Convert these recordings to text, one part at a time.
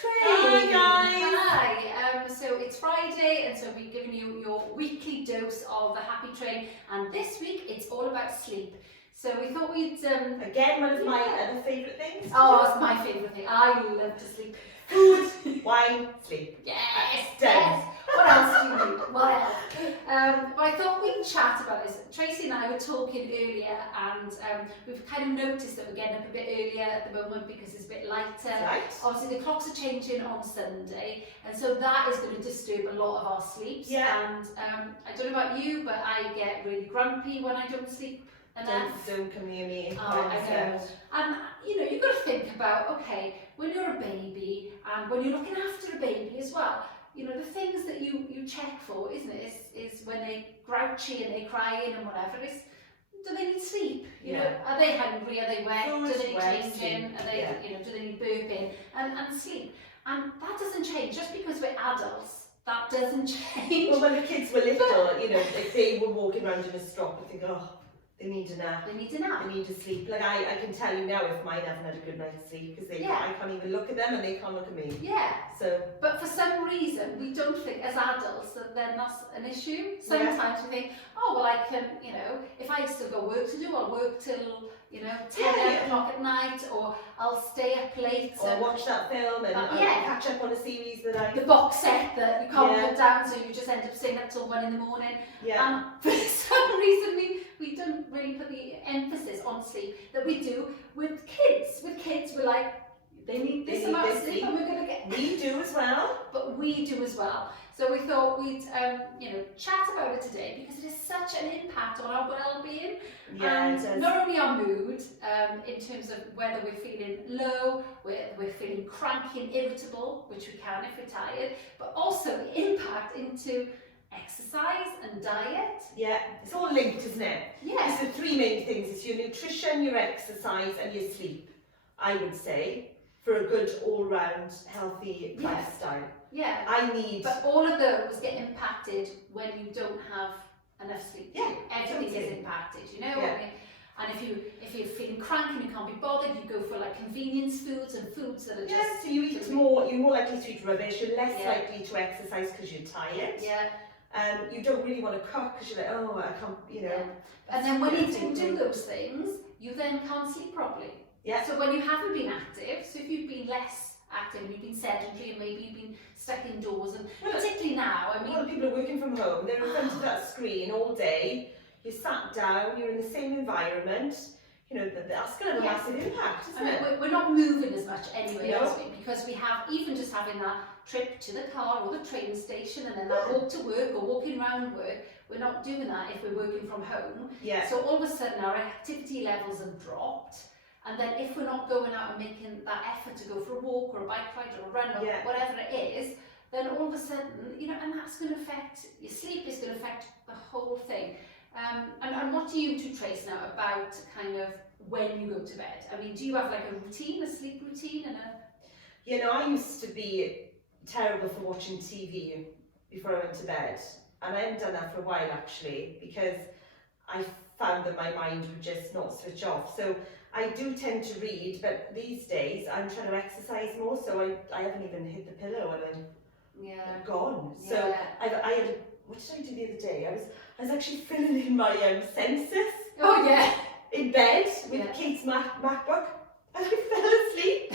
Hi guys! Hi! So it's Friday, and so we've given you your weekly dose of the happy train, and this week it's all about sleep. So we thought we'd Again, one of my other favourite things. Oh, it's my favourite thing. I love to sleep. Food, wine, sleep. Yes, Done. yes. What else do you need? What else? But I thought we'd chat about this. Tracy and I were talking earlier, and we've kind of noticed that we're getting up a bit earlier at the moment because it's a bit lighter. Right. Obviously, the clocks are changing on Sunday, and so that is going to disturb a lot of our sleeps. Yeah. And I don't know about you, but I get really grumpy when I don't sleep enough. Don't come near me. Oh, I know. And you know, you've got to think about, okay, when you're a baby and when you're looking after a baby as well, you know, the things that you check for, isn't it, is when they're grouchy and they're crying and whatever, is do they need sleep? You know, are they hungry? Are they wet? Do they need changing? Are they, you know, do they need burping? And sleep. And that doesn't change just because we're adults. That doesn't change. Well, when the kids were little, you know, if they were walking around in a strop and think, oh, they need a nap. They need a nap. They need to sleep. Like I can tell you now if mine haven't had a good night's sleep because I can't even look at them and they can't look at me. Yeah. So. But for some reason we don't think as adults that then that's an issue. Sometimes we think, oh well, I can, you know, if I still got work to do, I'll work till 10 o'clock at night, or I'll stay up late. Or watch that film and catch up on a series that the box set that you can't put down, so you just end up staying up till 1 in the morning. Yeah. And for some reason we don't really put the emphasis on sleep that we do with kids. With kids, we're like, they need this amount of sleep and we're going to get... We do as well. But we do as well. So we thought we'd, chat about it today because it has such an impact on our well-being. Yeah, and it does. Not only our mood, in terms of whether we're feeling low, we're feeling cranky and irritable, which we can if we're tired, but also the impact into exercise and diet. Yeah, it's all linked, isn't it? Yeah. So the three main things. It's your nutrition, your exercise and your sleep, I would say, for a good all-round healthy lifestyle. Yeah. But all of those get impacted when you don't have enough sleep. Yeah. Everything gets impacted, you know? Yeah. And if you're feeling cranky and you can't be bothered, you go for like convenience foods and foods that are just... so you eat more, you're more likely to eat rubbish, you're less likely to exercise because you're tired. Yeah. You don't really want to cook because you're like, oh, I can't, you know. Yeah. And then when you do those things, you then can't sleep properly. Yeah. So when you haven't been active, so if you've been less active and you've been sedentary and maybe you've been stuck indoors, and particularly now, I mean... A lot of people are working from home, they're in front of that screen all day, you're sat down, you're in the same environment, you know, that's going to have a massive impact, isn't it? We're not moving as much anyway, are we? Because we have, even just having that trip to the car or the train station and then that walk to work or walking around work, we're not doing that if we're working from home. Yeah. So all of a sudden our activity levels have dropped. And then if we're not going out and making that effort to go for a walk or a bike ride or a run or whatever it is, then all of a sudden, you know, and that's going to affect your sleep, is going to affect the whole thing. And what do you two trace now about kind of when you go to bed? I mean, do you have like a routine, a sleep routine and a... You know, I used to be terrible for watching TV before I went to bed. And I haven't done that for a while actually, because I found that my mind would just not switch off. So I do tend to read, but these days I'm trying to exercise more, so I haven't even hit the pillow and I'm gone. So I had what did I do the other day? I was actually filling in my census. Oh yeah. In bed with Kate's MacBook, and I fell asleep.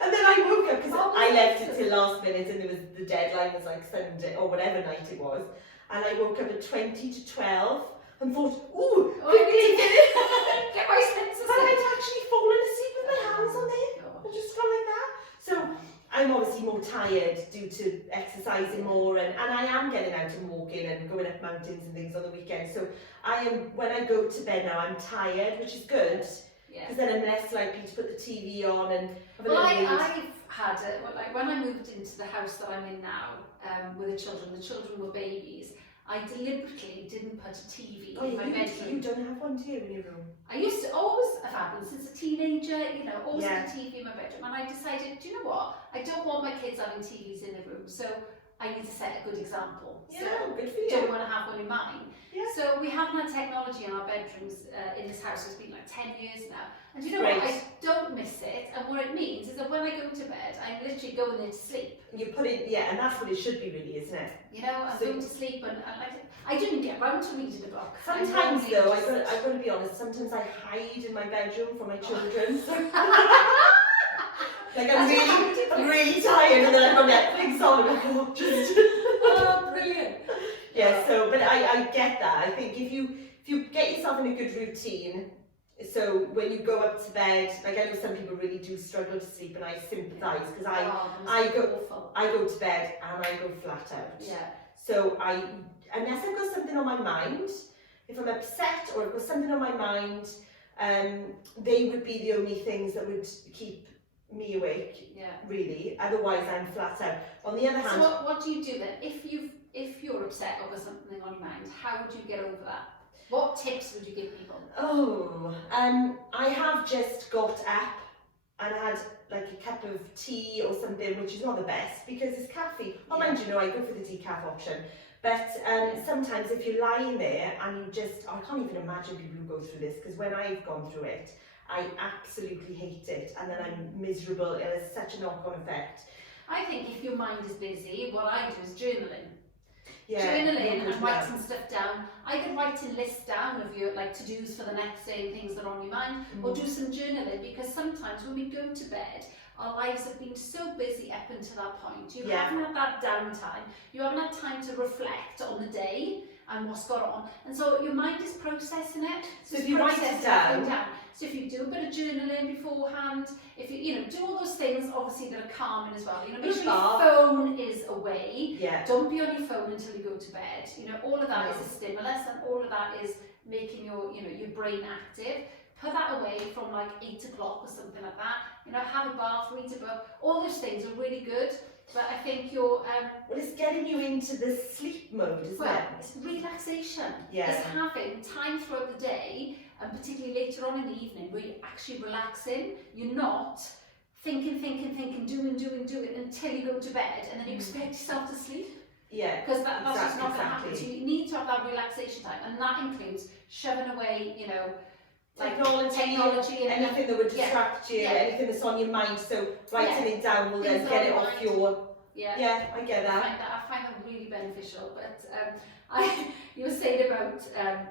And then I woke up because I left it till last minute, and the deadline was like Sunday or whatever night it was, and I woke up at 20 to 12 and thought, ooh, quickly get my senses. But I'd actually fallen asleep with my hands on it. I just gone like that. So I'm obviously more tired due to exercising more, and I am getting out and walking and going up mountains and things on the weekend. So when I go to bed now, I'm tired, which is good. Because then I'm less likely to put the TV on and have a little read. I've had it, like when I moved into the house that I'm in now, with the children were babies, I deliberately didn't put a TV in my bedroom. You don't have one, do you, in your room? I used to always have had one since a teenager, you know, always had a TV in my bedroom, and I decided, do you know what, I don't want my kids having TVs in the room, so I need to set a good example. Yeah, so good for you. Don't want to have one in mine. Yeah. So we haven't had technology in our bedrooms in this house. It's been like 10 years now. And you know what? I don't miss it. And And what it means is that when I go to bed, I'm literally going there to sleep. You put it, yeah, and that's what it should be really, isn't it? You know, I'm going to sleep, and I didn't get round to reading the book. Sometimes though, I've got to be honest, sometimes I hide in my bedroom from my children. So like I'm really tired, and then I've got Netflix on and I can watch it. Oh, brilliant. Yeah, so, but I get that. I think if you get yourself in a good routine, so when you go up to bed, like I know some people really do struggle to sleep, and I sympathise because I go to bed and I go flat out. Yeah. So unless I've got something on my mind, if I'm upset or I've got something on my mind, they would be the only things that would keep me awake. Yeah. Really. Otherwise, I'm flat out. On the other hand, so what do you do then if you're upset over something on your mind? How would you get over that? What tips would you give people? Oh, I have just got up and had like a cup of tea or something, which is not the best because it's caffeine. Oh, mind you, I go for the decaf option. But sometimes if you're lying there and you I can't even imagine people who go through this, because when I've gone through it, I absolutely hate it, and then I'm miserable. It has such a knock-on effect. I think if your mind is busy, what I do is journaling. Yeah, journaling and writing stuff down. I could write a list down of your to-dos for the next day and things that are on your mind, or do some journaling, because sometimes when we go to bed, our lives have been so busy up until that point. You haven't had that downtime. You haven't had time to reflect on the day and what's gone on, and so your mind is processing it. So if you write it down. So if you do a bit of journaling beforehand, if you do all those things obviously that are calming as well. Make sure your phone is away. Yeah. Don't be on your phone until you go to bed. All of that is a stimulus, and all of that is making your your brain active. Put that away from like 8 o'clock or something like that. Have a bath, read a book. All those things are really good. But I think you're well, it's getting you into the sleep mode, isn't it? It's relaxation. Yeah. It's having time throughout the day, and particularly later on in the evening, where you're actually relaxing. You're not thinking, doing until you go to bed, and then you expect yourself to sleep. Yeah. Because that's just not going to happen. So you need to have that relaxation time, and that includes shoving away, technology and anything that would distract you, anything that's on your mind. So writing it down will then get it off your. Yeah, I get that. I find that really beneficial. But you were saying about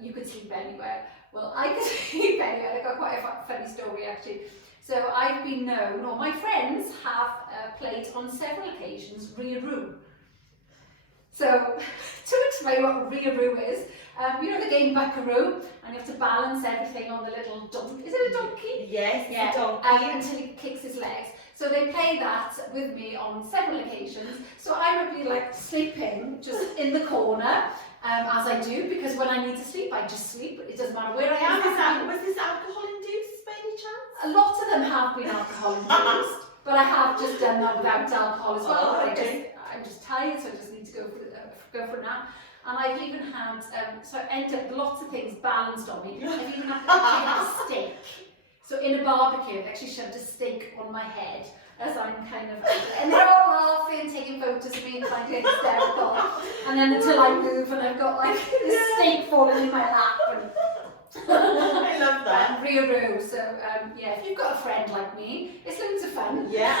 you could sleep anywhere. Well, I could sleep anywhere. I got quite a funny story actually. So I've been known, or my friends have played on several occasions Rhi Trace. So to explain what Rhi Trace is, the game Buckaroo, and you have to balance everything on the little donkey. Is it a donkey? Yes, it's a donkey. Until he kicks his legs. So they play that with me on several occasions. So I would be like sleeping just in the corner, as I do, because when I need to sleep, I just sleep. It doesn't matter where I am. Was this alcohol induced by any chance? A lot of them have been alcohol induced, but I have just done that without alcohol as well. Oh, okay. I'm just tired, so I just need to go for a nap. And I've even had, so I end up lots of things balanced on me. I've even had a steak. So in a barbecue, I've actually shoved a steak on my head as I'm kind of, and they're all laughing, taking photos of me and finding it hysterical. And then until I move, and I've got like this steak falling in my lap. And I love that. Rhi Trace. So if you've got a friend like me, it's loads of fun. Yeah,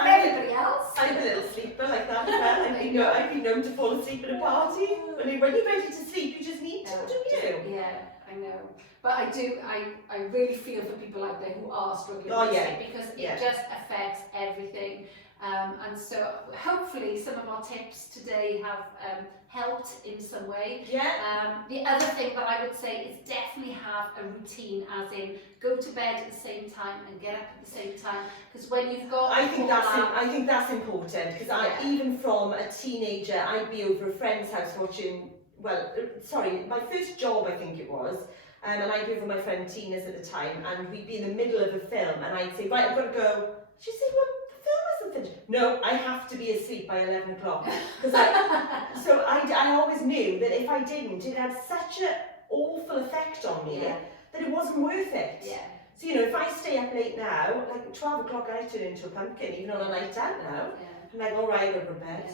and everybody else. I'm a little sleeper like that as well. I've been known to fall asleep at a party. When you're ready to sleep, you just need to, don't you? Yeah, I know. But I really feel for people out there who are struggling with sleep, because it just affects everything. And so hopefully some of our tips today have helped in some way. Yeah. The other thing that I would say is definitely have a routine, as in go to bed at the same time and get up at the same time. Because when you've got, I think that's important. Because even from a teenager, I'd be over a friend's house watching. My first job I think it was. And I'd be over my friend Tina's at the time, and we'd be in the middle of a film, and I'd say, right, I've got to go. She'd say, well, the film isn't finished. No, I have to be asleep by 11 o'clock. So I always knew that if I didn't, it had such an awful effect on me that it wasn't worth it. Yeah. So, if I stay up late now, like 12 o'clock, I turn into a pumpkin, even on a night out now. Yeah. And I go, right, I'll go to bed.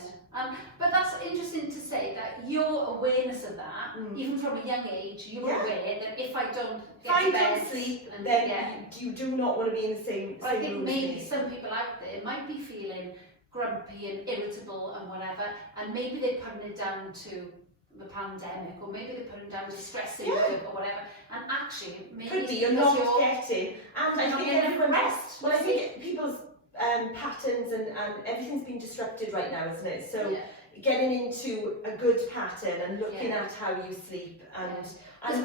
But that's interesting to say that your awareness of that, even from a young age, you're aware that if I don't get to bed, sleep, and, then you do not want to be in the same I think room maybe as me. some people out there might be feeling grumpy and irritable and whatever, and maybe they're putting it down to the pandemic, or maybe they're putting it down to stress in work or whatever, and actually maybe could be you're not getting, and I think everyone rest. Well, I think people's patterns and everything's been disrupted right now, isn't it? So getting into a good pattern and looking at how you sleep and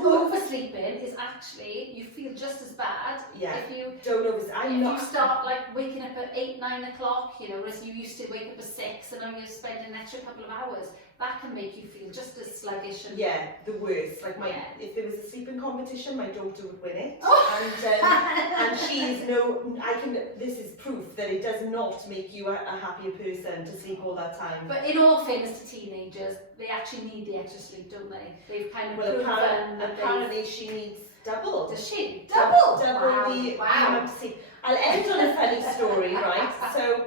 oversleeping is actually, you feel just as bad if you don't you start like waking up at 8, 9 o'clock, you know, whereas you used to wake up at 6 and now you're spending an extra couple of hours. That can make you feel just as sluggish. And the worst. Like if there was a sleeping competition, my daughter would win it. And she's this is proof that it does not make you a happier person to sleep all that time. But in all fairness to teenagers, they actually need the extra sleep, don't they? They've kind of proven apparently she needs double. Does she? Double the amount of sleep. I'll end on a funny story, right? So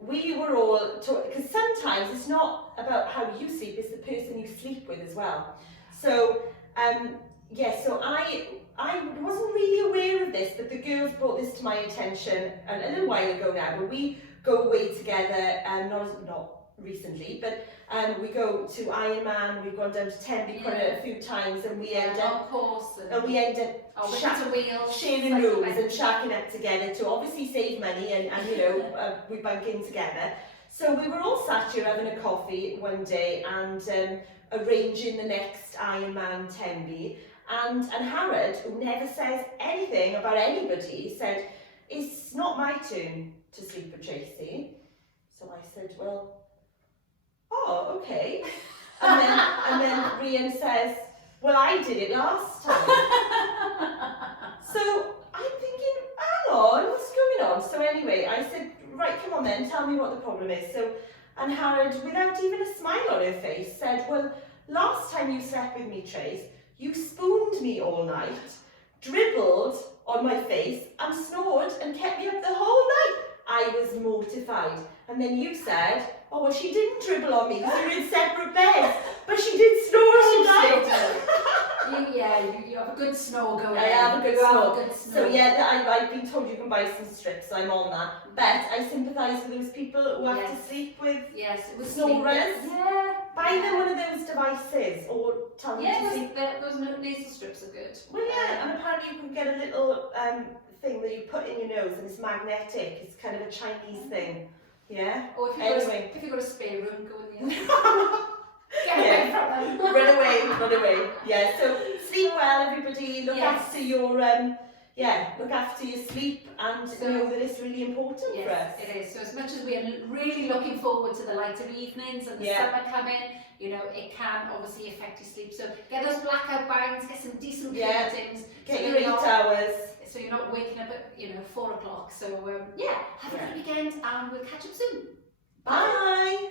we were all because sometimes it's not about how you sleep, it's the person you sleep with as well. So so I wasn't really aware of this, but the girls brought this to my attention a little while ago now. But we go away together, not recently, but we go to Ironman. We've gone down to Tenby quite a few times, and we end up sharing rooms and shacking up together to obviously save money and we bunk in together. So we were all sat here having a coffee one day and arranging the next Ironman Tenby. And Harrod, who never says anything about anybody, said, "It's not my turn to sleep with Tracy." So I said, "Well, oh, okay." And then Rhian says, "Well, I did it last time." So I'm thinking, hang on, what's going on? So anyway, I said, "Right, come on then, tell me what the problem is." And Harrod, without even a smile on her face, said, "Well, last time you slept with me, Trace, you spooned me all night, dribbled on my face and snored and kept me up the whole night." I was mortified. And then you said, "Oh, well, she didn't dribble on me because we were in separate beds, but she did snore all night." You have a good snore going. I have a good snore. So I've been told you can buy some strips, so I'm on that. But I sympathise with those people who have to sleep with snorers. Buy them one of those devices, or tell them to sleep. Those nasal strips are good. Well, and apparently you can get a little thing that you put in your nose, and it's magnetic. It's kind of a Chinese thing. Yeah. Or if you've got a spare room, go in the other. Get away from them. Run away. Yeah. So sleep well, everybody. Look after your look after your sleep, and know that it's really important for us. It is. So as much as we are really looking forward to the lighter evenings and the summer coming, it can obviously affect your sleep. So get those blackout bangs, get some decent curtains. Get your 8 hours. So you're not waking up at 4 o'clock. So have a good weekend, and we'll catch up soon. Bye.